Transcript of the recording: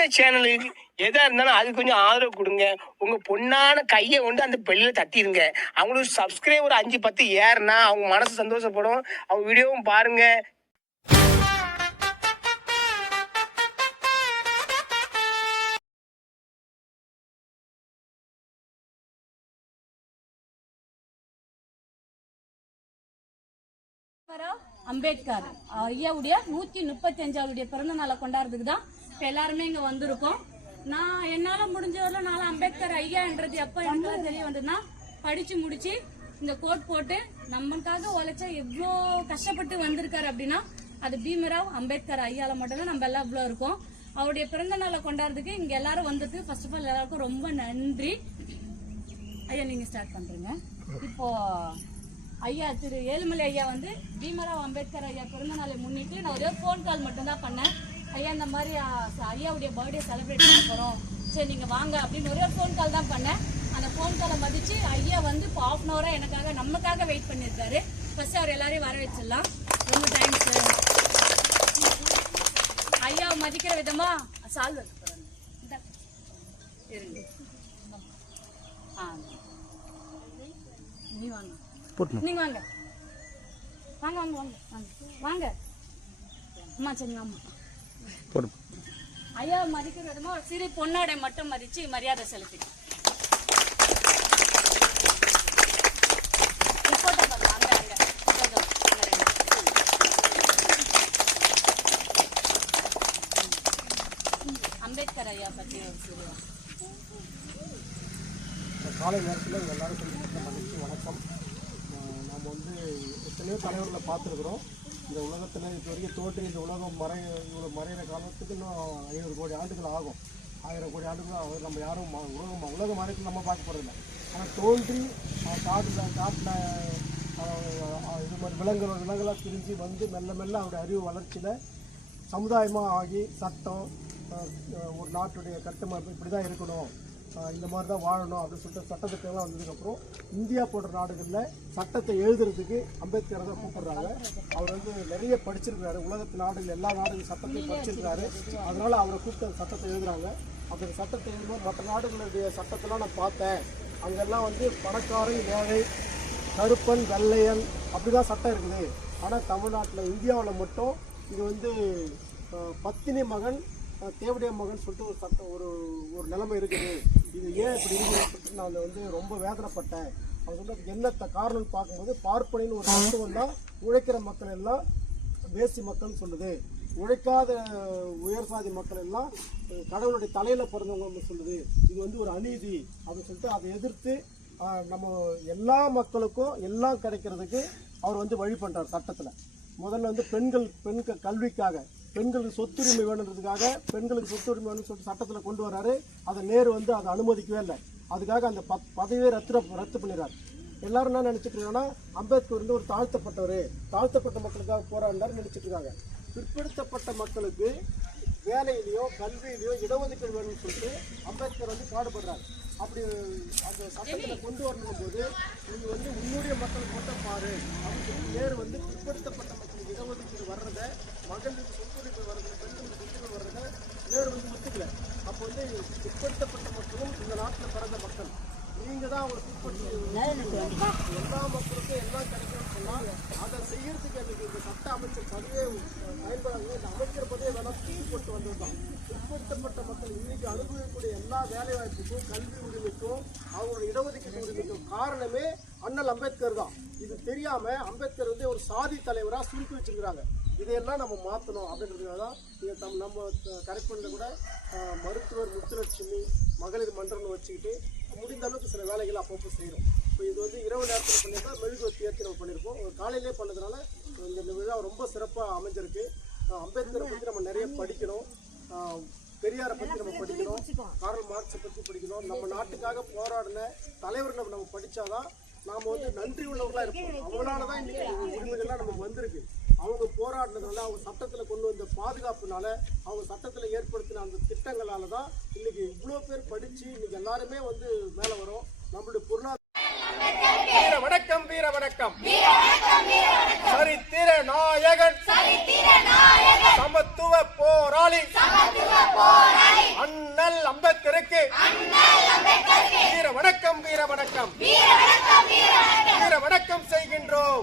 இந்த சேனலுக்கு எதா இருந்தாலும் அது கொஞ்சம் ஆதரவு கொடுங்க. உங்க பொண்ணான கையை கொண்டு அந்த பெல்லில் தட்டிடுங்க. அவங்களுக்கு சப்ஸ்கிரைபர் 5-10 ஏறுனா அவங்க மனசு சந்தோஷப்படும். அவங்க வீடியோவும் பாருங்க. அம்பேத்கர் ஐயாவுடைய 135வது பிறந்த நாளை கொண்டாடுறதுக்கு தான் இப்போ எல்லாருமே இங்கே வந்திருக்கோம். நான் என்னால் முடிஞ்சவரை நான் அம்பேத்கர் ஐயான்றது எப்போ எனக்கு தெரிய வந்ததுன்னா, படித்து முடித்து இந்த கோட் போட்டு நம்மளுக்காக உழைச்சா எவ்வளோ கஷ்டப்பட்டு வந்திருக்காரு அப்படின்னா அது பீமராவ் அம்பேத்கர் ஐயால மட்டும்தான் நம்ம எல்லாம் இவ்வளோ இருக்கோம். அவருடைய பிறந்த நாளை கொண்டாடுறதுக்கு இங்கே எல்லாரும் வந்தது ஃபர்ஸ்ட் ஆஃப் ஆல் எல்லாருக்கும் ரொம்ப நன்றி. ஐயா நீங்கள் ஸ்டார்ட் பண்ணுறீங்க. இப்போ ஐயா திரு ஏழுமலை ஐயா வந்து பீமராவ் அம்பேத்கர் ஐயா பிறந்த நாளை முன்னிட்டு நான் ஒரே ஃபோன் கால் மட்டும்தான் பண்ணேன். ஐயா இந்த மாதிரி ஐயாவுடைய பர்த்டே செலிப்ரேட் பண்ண போகிறோம், சரி நீங்கள் வாங்க அப்படின்னு ஒரே ஃபோன் கால் தான் பண்ணேன். அந்த ஃபோன் காலை மதித்து ஐயா வந்து இப்போ ½ அன் ஹவராக எனக்காக நமக்காக வெயிட் பண்ணியிருக்காரு. ஃபர்ஸ்ட் அவர் எல்லாரையும் வர வச்சிடலாம். ரொம்ப தேங்க்ஸ் சார். ஐயாவை மதிக்கிற விதமாக சால்வ் இருங்க. நீ வாங்க, நீங்க வாங்க வாங்க வாங்க வாங்க வாங்க அம்மா. சரி அம்மா ஐயா மதிக்கிற விதமா ஒரு சிறு பொன்னாடை மட்டும் மதிச்சு மரியாதை செலுத்தி அம்பேத்கர் ஐயா பற்றி ஒரு சிறு காலை நேரத்தில் எல்லாருக்கும் மகிழ்ச்சி வணக்கம். நாம் வந்து எத்தனையோ தலைவர்களை பார்த்துருக்குறோம். இந்த உலகத்தில் இது வரைக்கும் தோற்று இந்த உலகம் இவ்வளோ மறைகிற காலத்துக்கு இன்னும் 500 கோடி ஆண்டுகள் ஆகும். 1000 கோடி ஆண்டுகள் நம்ம யாரும் உலக மறைத்து நம்ம பார்க்க போகிறதில்ல. ஆனால் தோன்றி காட்டில் இது மாதிரி விலங்குகளாக பிரிஞ்சு வந்து மெல்ல மெல்ல அவருடைய அறிவு வளர்ச்சியில் சமுதாயமாக ஆகி சட்டம் ஒரு நாட்டுடைய கட்டுமாறு இப்படி தான் இருக்கணும், இந்த மாதிரி தான் வாழணும் அப்படின்னு சொல்லிட்டு சட்டத்திட்டம்லாம் வந்ததுக்கப்புறம் இந்தியா போன்ற நாடுகளில் சட்டத்தை எழுதுறதுக்கு அம்பேத்கரை தான் கூப்பிடுறாங்க. அவர் வந்து நிறைய படிச்சிருக்கிறாரு. உலகத்து நாடுகள் எல்லா நாடுகளும் சட்டத்தையும் படிச்சிருக்கிறாரு. அதனால் அவரை கூப்பிட்டு அந்த சட்டத்தை எழுதுறாங்க. அந்த சட்டத்தை எழுதும்போது மற்ற நாடுகளுடைய சட்டத்தெல்லாம் நான் பார்த்தேன். அங்கெல்லாம் வந்து பணக்காரன் ஏழை கருப்பன் வெள்ளையன் அப்படி தான் சட்டம் இருக்குது. ஆனால் தமிழ்நாட்டில் இந்தியாவில் மட்டும் இது வந்து பத்தினி மகன் தேவடைய மகன் சொல்லிட்டு ஒரு சட்டம் ஒரு நிலைமை இருக்குது. இது ஏன் இப்படி இருக்குன்னு சொல்லிட்டு நான் வந்து ரொம்ப வேதனைப்பட்டேன். அவங்க சொல்றது என்ன காரணம்னு பார்க்கும்போது பார்ப்பனின்னு ஒரு தத்துவம் தான் உழைக்கிற மக்கள் எல்லாம் தேசி மக்கள்னு சொல்லுது, உழைக்காத உயர் சாதி மக்கள் எல்லாம் கடவுளுடைய தலையில் பிறந்தவங்க சொல்லுது. இது வந்து ஒரு அநீதி அப்படின்னு சொல்லிட்டு அதை எதிர்த்து நம்ம எல்லா மக்களுக்கும் எல்லாம் கிடைக்கிறதுக்கு அவர் வந்து வழி பண்ணுறார். சட்டத்தில் முதல்ல வந்து பெண்கள் கல்விக்காக பெண்களுக்கு சொத்துரிமை வேணுன்றதுக்காக பெண்களுக்கு சொத்துரிமை வேணும்னு சொல்லிட்டு சட்டத்தில் கொண்டு வர்றாரு. அதை நேரு வந்து அதை அனுமதிக்கவே இல்லை. அதுக்காக அந்த பதவியை ரத்து பண்ணிடுறாரு. எல்லாரும் என்ன நினைச்சிட்டு இருக்காங்கன்னா அம்பேத்கர் வந்து ஒரு தாழ்த்தப்பட்ட மக்களுக்காக போராடினார் நினைச்சிட்டு இருக்காங்க. பிற்படுத்தப்பட்ட மக்களுக்கு வேலையிலையோ கல்வியிலையோ இடஒதுக்கீடு வேணும்னு சொல்லிட்டு அம்பேத்கர் வந்து பாடுபடுறாரு. அப்படி அந்த சட்டத்தில் கொண்டு வரணும் போது நீங்க வந்து உன்னுடைய மக்களுக்கு மட்டும் பாரு அப்படின்னு சொல்லி நேரு வந்து பிற்படுத்தப்பட்ட மக்களுக்கு இடஒதுக்கீடு வர்றதை, மகளிருக்கு சொத்துரிமை வர்றதை, பெண்களுக்கு சொத்துரிமை வர்றதை நேரு வந்து ஒத்துக்கல. அப்போ வந்து பிற்படுத்தப்பட்ட மக்களும் இந்த நாட்டில் பிறந்த மக்கள், நீங்க தான் அவங்களை பிற்படுத்தி எல்லா மக்களுக்கும் எல்லாம் கிடைக்கணும்னு சொன்னால் அதை செய்யறதுக்கு எனக்கு இந்த சட்ட அமைச்சர் பதவியே பயன்படாது. இந்த அமைச்சர் பதவியை வேணா போட்டு வந்ததுதான். பிற்படுத்தப்பட்ட மக்கள் இன்னைக்கு அனுபவிக்கக்கூடிய எல்லா வேலை வாய்ப்புக்கும் கல்வி உரிமைக்கும் அவங்களோட இடஒதுக்கீட்டு உரிமைக்கும் காரணமே அண்ணல் அம்பேத்கர் தான். இது தெரியாம அம்பேத்கர் வந்து ஒரு சாதி தலைவராக சுருக்கி வச்சிருக்கிறாங்க. இதையெல்லாம் நம்ம மாற்றணும் அப்படின்றதுக்காக தான் நம்ம கரெக்ட் கூட மருத்துவர் முத்துலட்சுமி மகளிர் மன்றம்னு வச்சுக்கிட்டு முடிந்த அளவுக்கு சில வேலைகளை அப்பப்போ செய்கிறோம். இப்போ இது வந்து இரவு நேரத்தில் பண்ணியிருந்தா மெழுகுவர்த்தி ஏற்றி நம்ம பண்ணியிருக்கோம். ஒரு காலையிலே பண்ணதுனால இந்த விழா ரொம்ப சிறப்பாக அமைஞ்சிருக்கு. அம்பேத்கரை பற்றி நம்ம நிறைய படிக்கணும், பெரியாரை பற்றி நம்ம படிக்கணும், கார்ல் மார்க்ஸை பற்றி படிக்கணும். நம்ம நாட்டுக்காக போராடின தலைவர்களை நம்ம படித்தாதான் நாம் வந்து நன்றி உள்ளவர்களாக இருப்போம். அவங்களால தான் இன்றைக்கி உரிமைகள்லாம் நமக்கு வந்திருக்கு. அவங்க போராடினதுனால, அவங்க சட்டத்தில் கொண்டு வந்த பாதுகாப்புனால, அவங்க சட்டத்தில் ஏற்படுத்தின அந்த திட்டங்களால தான் இன்னைக்கு இவ்வளோ பேர் படித்து இன்னைக்கு எல்லாருமே வந்து மேலே வரும். நம்மளுடைய பொருளாதார வீர வணக்கம் வீர வணக்கம் சரித்திர நாயகன் சமத்துவ போராளி அம்பேத்கருக்கு வீர வணக்கம் வீர வணக்கம் வீர வணக்கம் செய்கின்றோம்.